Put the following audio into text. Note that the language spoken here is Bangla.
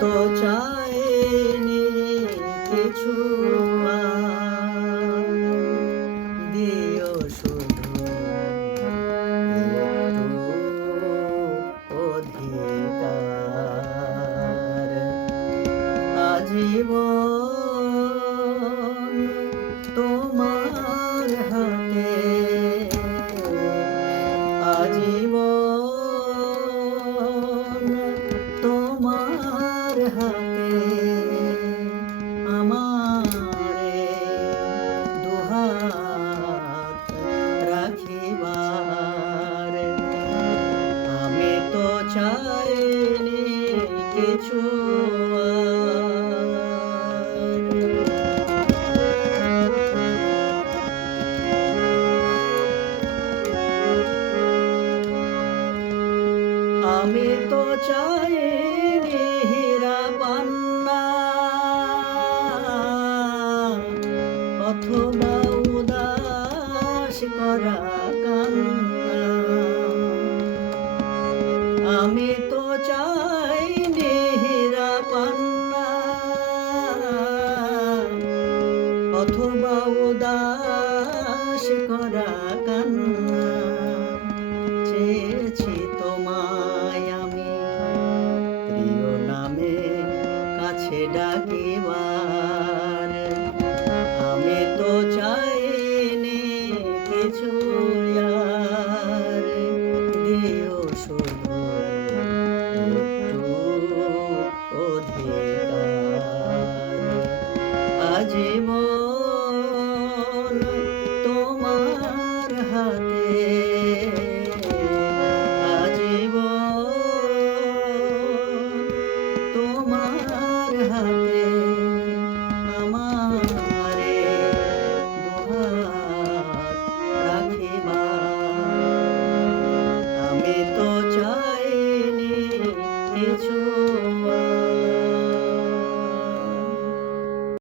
তো চাইনি কিছু আর, দিও শুধু একটু অধিকার। আজীবন তোমার হাতে, আজীবন তোমার হাতে আমারে দুহাত রাখিবার। আমি তো চাইনি কিছু আমি তো চাইনি হীরা পান্না অথবা উদাস করা কান্না। আমি তো চাইনি হীরা পান্না অথবা উদাস করা কান্না। চেয়েছি তোমায় আমি প্রিয় নামে কাছে ডাকিবার।